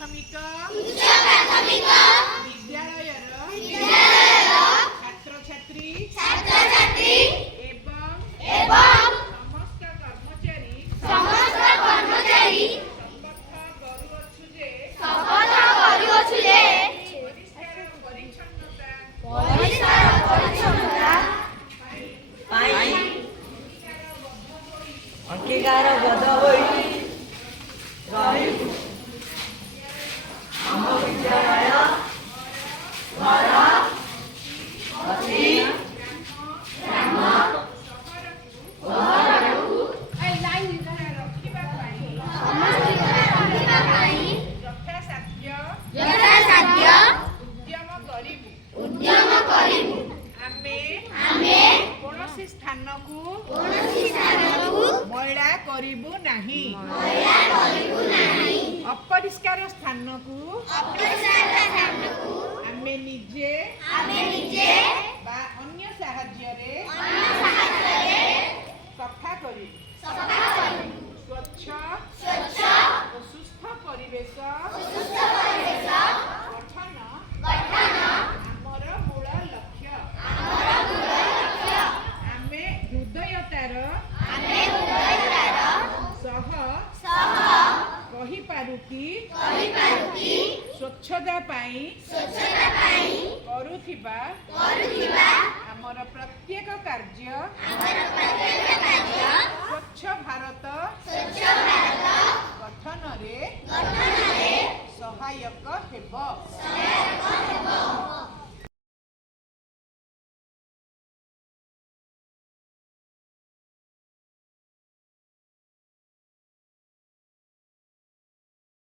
प्राथमिक विद्यालयर छात्र छात्री एवं समस्त कर्मचारी शपथ करुअछु जे परिष्कार परिच्छन्नता अंगीकार बद्ध होई रहिबु आम विद्यालय द्वारा अति ग्राम उद्यम करिबु आमे कोनोसी स्थान को मैला करिबु नाही अपरिष्कार स्थान को आमे निजे बा अन्य साहाय्य रे सफा करिबु स्वच्छ और सुस्थ परिवेश गठन आमर मूल लक्ष्य आमे हृदयतार सह कहि पारु कि स्वच्छता पाई करुथिबा आमर प्रत्येक कार्य स्वच्छ भारत गठन रे सहायक हेब।